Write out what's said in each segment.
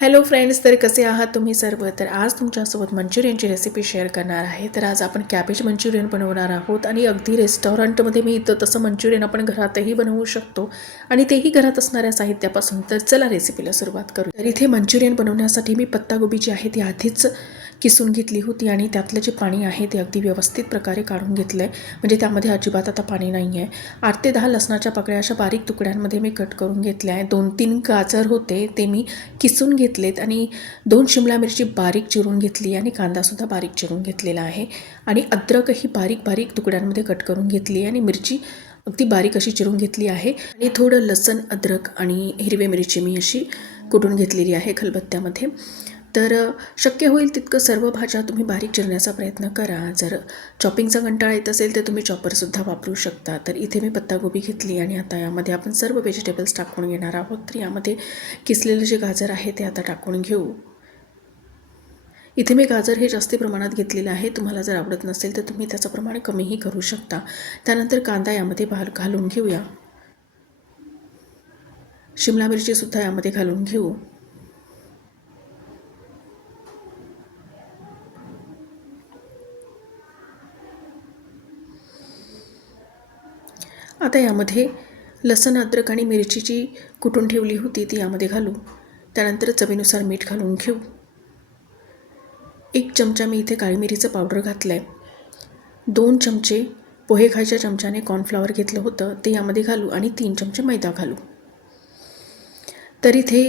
Hello friends, तर कसे आहात तुम्ही सर्व? तर आज तुमच्यासोबत मंचुरियनची रेसिपी शेअर करणार आहे. तर आज आपण कॅबेज मंचुरियन बनवणार आहोत आणि अगदी रेस्टॉरंटमध्ये मिळतं तसं मंचुरियन आपण घरातही बनवू शकतो आणि तेही घरात असणाऱ्या साहित्यापासून. तर चला रेसिपीला सुरुवात करू. तर इथे मंचुरियन बनवण्यासाठी मी पत्तागोबी जी आहे ती आधीच किसून घेतली होती आणि त्यातलं जे पाणी आहे ते अगदी व्यवस्थित प्रकारे काढून घेतलं आहे. म्हणजे त्यामध्ये अजिबात आता पाणी नाही आहे. 8 ते 10 लसणाच्या पाकळ्या अशा बारीक तुकड्यांमध्ये मी कट करून घेतल्या आहे. 2-3 गाजर होते ते मी किसून घेतलेत आणि 2 शिमला मिरची बारीक चिरून घेतली आणि कांदासुद्धा बारीक चिरून घेतलेला आहे आणि अद्रकही बारीक बारीक तुकड्यांमध्ये कट करून घेतली आणि मिरची अगदी बारीक अशी चिरून घेतली आहे आणि थोडं लसण, अद्रक आणि हिरवी मिरची मी अशी कुटून घेतलेली आहे खलबत्त्यामध्ये. तर शक्य होईल तितकं सर्व भाज्या तुम्ही बारीक चिरण्याचा प्रयत्न करा. जर चॉपिंगचा कंटाळा येत असेल तर तुम्ही चॉपरसुद्धा वापरू शकता. तर इथे मी पत्तागोबी घेतली आणि आता यामध्ये आपण सर्व व्हेजिटेबल्स टाकून घेणार आहोत. तर यामध्ये किसलेलं जे गाजर आहे ते आता टाकून घेऊ. इथे मी गाजर हे जास्त प्रमाणात घेतलेलं आहे. तुम्हाला जर आवडत नसेल तर तुम्ही त्याचं प्रमाण कमीही करू शकता. त्यानंतर कांदा यामध्ये घालून घेऊया. शिमला मिरचीसुद्धा यामध्ये घालून घेऊ. आता यामध्ये लसण, अद्रक आणि मिरची जी कुटून ठेवली होती ती यामध्ये घालू. त्यानंतर चवीनुसार मीठ घालून घेऊ. 1 चमचा मी इथे काळी मिरीचं पावडर घातलं आहे. 2 चमचे पोहे खायच्या चमच्याने कॉर्नफ्लॉवर घेतलं होतं ते यामध्ये घालू आणि 3 चमचे मैदा घालू. तर इथे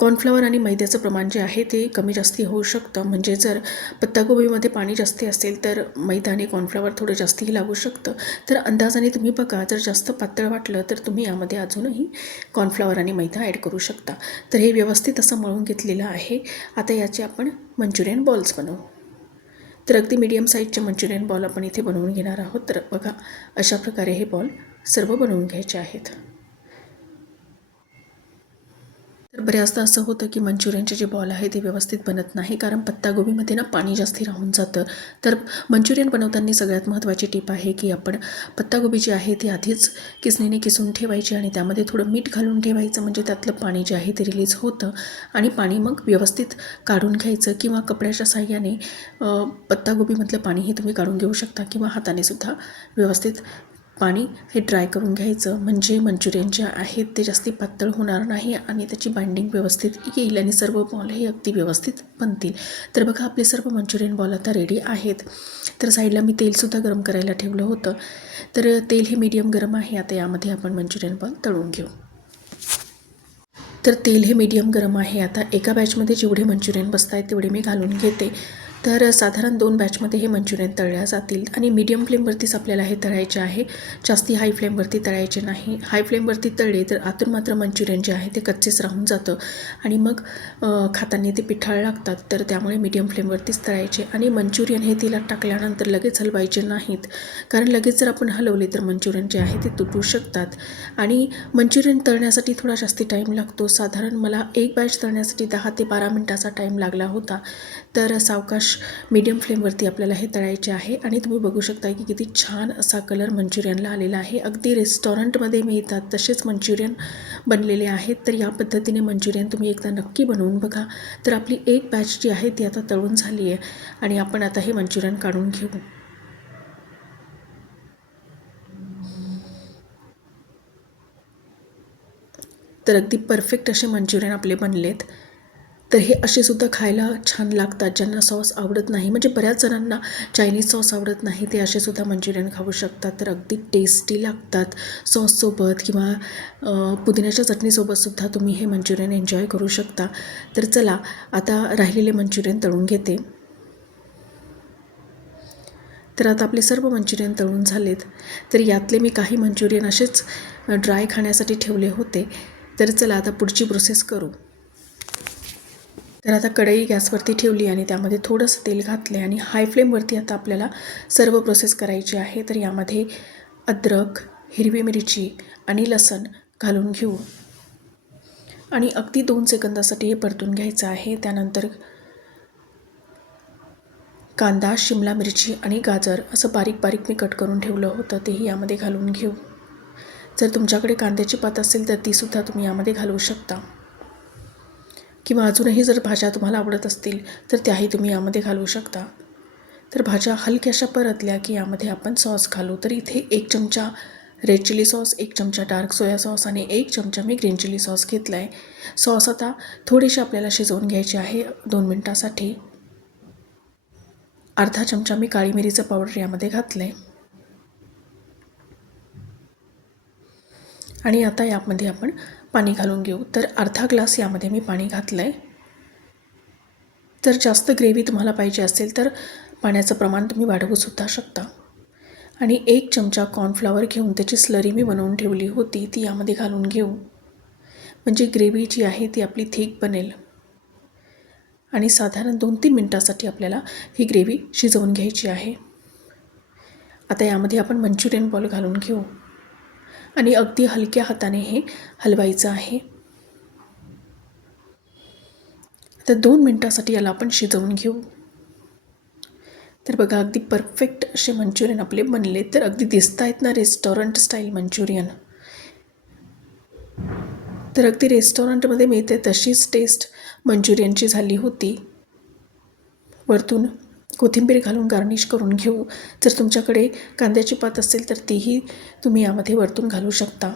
कॉर्नफ्लॉवर आणि मैद्याचं प्रमाण जे आहे ते कमी जास्ती होऊ शकतं. म्हणजे जर पत्तागोबीमध्ये पाणी जास्त असेल तर मैदा आणि कॉर्नफ्लॉवर थोडं जास्तही लागू शकतं. तर अंदाजाने तुम्ही बघा, जर जास्त पातळ वाटलं तर तुम्ही यामध्ये अजूनही कॉर्नफ्लॉवर आणि मैदा ॲड करू शकता. तर हे व्यवस्थित असं मळून घेतलेलं आहे. आता याचे आपण मंचुरियन बॉल्स बनवू. तर अगदी मीडियम साईजचे मंचुरियन बॉल आपण इथे बनवून घेणार आहोत. तर बघा, अशा प्रकारे हे बॉल सर्व बनवून घ्यायचे आहेत. तर बऱ्याचदा असं होतं की मंचुरियनचे जे बॉल आहे ते व्यवस्थित बनत नाही, कारण पत्तागोबीमध्ये ना पाणी जास्ती राहून जातं. तर मंचुरियन बनवताना सगळ्यात महत्त्वाची टीप आहे की आपण पत्तागोबी जी आहे ती आधीच किसणीने किसून ठेवायची आणि त्यामध्ये थोडं मीठ घालून ठेवायचं. म्हणजे त्यातलं पाणी जे आहे ते रिलीज होतं आणि पाणी मग व्यवस्थित काढून घ्यायचं किंवा कपड्याच्या साहाय्याने पत्तागोबीमधलं पाणी हे तुम्ही काढून घेऊ शकता किंवा हाताने सुद्धा व्यवस्थित पाणी हे ड्राय करून घ्यायचं. म्हणजे मंचुरियन जे आहेत ते जास्ती पातळ होणार नाही आणि त्याची बाइंडिंग व्यवस्थित येईल आणि सर्व बॉल हे अगदी व्यवस्थित बनतील. तर बघा, आपले सर्व मंचुरियन बॉल आता रेडी आहेत. तर साईडला मी तेलसुद्धा गरम करायला ठेवलं होतं. तर तेल हे मीडियम गरम आहे. आता यामध्ये आपण मंचुरियन बॉल तळून घेऊ. तर तेल हे मीडियम गरम आहे. आता एका बॅचमध्ये जेवढे मंचुरियन बसत आहेत तेवढे मी घालून घेते. तर साधारण 2 बॅचमध्ये हे मंचुरियन तळल्या जातील आणि मीडियम फ्लेमवरतीच आपल्याला हे तळायचे आहे. जास्ती हाय फ्लेमवरती तळायचे नाही. हाय फ्लेमवरती तळले तर आतून मात्र मंचुरियन जे आहे ते कच्चेच राहून जातं आणि मग खाताना ते पिठाळ लागतात. तर त्यामुळे मीडियम फ्लेमवरतीच तळायचे आणि मंचुरियन हे तेलात टाकल्यानंतर लगेच हलवायचे नाहीत, कारण लगेच जर आपण हलवले तर मंचुरियन जे आहे ते तुटू शकतात आणि मंचुरियन तळण्यासाठी थोडा जास्ती टाईम लागतो. साधारण मला एक बॅच तळण्यासाठी 10 ते 12 मिनटाचा टाईम लागला होता. तर सावकाश मीडियम फ्लेमवरती आपल्याला हे तळायचे आहे आणि तुम्ही बघू शकता की किती छान असा कलर मंचुरियनला आलेला आहे. अगदी रेस्टॉरंटमध्ये मिळतात तसेच मंचुरियन बनलेले आहेत. तर या पद्धतीने मंचुरियन तुम्ही एकदा नक्की बनवून बघा. तर आपली एक बॅच जी आहे ती आता तळून झाली आहे आणि आपण आता हे मंचुरियन काढून घेऊ. तर अगदी परफेक्ट असे मंचुरियन आपले बनलेत. तर हे असे सुद्धा खायला छान लागतात. ज्यांना सॉस आवडत नाही, म्हणजे बऱ्याच जणांना चायनीज सॉस आवडत नाही, ते असे सुद्धा मंचुरियन खाऊ शकतात. तर अगदी टेस्टी लागतात. सॉससोबत किंवा पुदिन्याच्या चटणीसोबतसुद्धा तुम्ही हे मंचुरियन एन्जॉय करू शकता. तर चला, आता राहिलेले मंचुरियन तळून घेते. तर आता आपले सर्व मंचुरियन तळून झालेत. तर यातले मी काही मंचुरियन असेच ड्राय खाण्यासाठी ठेवले होते. तर चला आता पुढची प्रोसेस करू. तर आता कढई गॅसवरती ठेवली आणि त्यामध्ये थोडंसं तेल घातले आणि हाय फ्लेमवरती आता आपल्याला सर्व प्रोसेस करायची आहे. तर यामध्ये अद्रक, हिरवी मिरची आणि लसण घालून घेऊ आणि अगदी 2 सेकंदासाठी हे परतून घ्यायचं आहे. त्यानंतर कांदा, शिमला मिरची आणि गाजर असं बारीक बारीक मी कट करून ठेवलं होतं तेही यामध्ये घालून घेऊ. जर तुमच्याकडे कांद्याची पात असेल तर तीसुद्धा तुम्ही यामध्ये घालू शकता. किंवा अजूनही जर भाज्या तुम्हाला आवडत असतील तर त्याही तुम्ही यामध्ये घालू शकता. तर भाज्या हलक्याशा परतल्या की यामध्ये आपण सॉस घालू. तर इथे 1 चमचा रेड चिली सॉस, 1 चमचा डार्क सोया सॉस आणि 1 चमचा मी ग्रीन चिली सॉस घेतला आहे. सॉस आता थोडेसे आपल्याला शिजवून घ्यायचे आहे 2 मिनटासाठी. अर्धा चमचा मी काळी मिरीचं पावडर यामध्ये घातलं आहे. आणि आता यामध्ये आपण पाणी घालून घेऊ. तर अर्धा ग्लास यामध्ये मी पाणी घातलं आहे. जर जास्त ग्रेव्ही तुम्हाला पाहिजे असेल तर पाण्याचं प्रमाण तुम्ही वाढवूसुद्धा शकता. आणि 1 चमचा कॉर्नफ्लॉवर घेऊन त्याची स्लरी मी बनवून ठेवली होती ती यामध्ये घालून घेऊ. म्हणजे ग्रेव्ही जी आहे ती आपली थिक बनेल. आणि साधारण 2-3 मिनटासाठी आपल्याला ही ग्रेव्ही शिजवून घ्यायची आहे. आता यामध्ये आपण मंचुरियन बॉल घालून घेऊ आणि अगदी हलक्या हाताने हे हलवायचं आहे. तर 2 मिनटासाठी याला आपण शिजवून घेऊ. तर बघा अगदी परफेक्ट असे मंचुरियन आपले बनले. तर अगदी दिसत आहेत ना रेस्टॉरंट स्टाईल मंचुरियन. तर अगदी रेस्टॉरंटमध्ये मिळते तशीच टेस्ट मंचुरियनची झाली होती. वरतून कोथिंबीर घालून गार्निश करून घेऊ. जर तुमच्याकडे कांद्याची पात असेल तर तीही तुम्ही यामध्ये वरतून घालू शकता.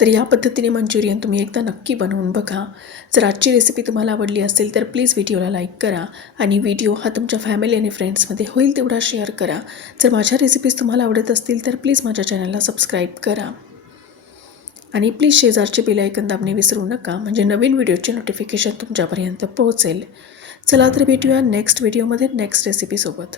तर या पद्धतीने मंचुरियन तुम्ही एकदा नक्की बनवून बघा. जर आजची रेसिपी तुम्हाला आवडली असेल तर प्लीज व्हिडिओला लाईक करा आणि व्हिडिओ हा तुमच्या फॅमिली आणि फ्रेंड्समध्ये होईल तेवढा शेअर करा. जर माझ्या रेसिपीज तुम्हाला आवडत असतील तर प्लीज माझ्या चॅनलला सबस्क्राईब करा. आणि प्लीज शेजारचे बेल आयकॉन दाबणे विसरू नका, म्हणजे नवीन व्हिडिओचे नोटिफिकेशन तुमच्यापर्यंत पोहोचेल. चला तर भेटूया नेक्स्ट व्हिडिओमध्ये नेक्स्ट रेसिपीसोबत.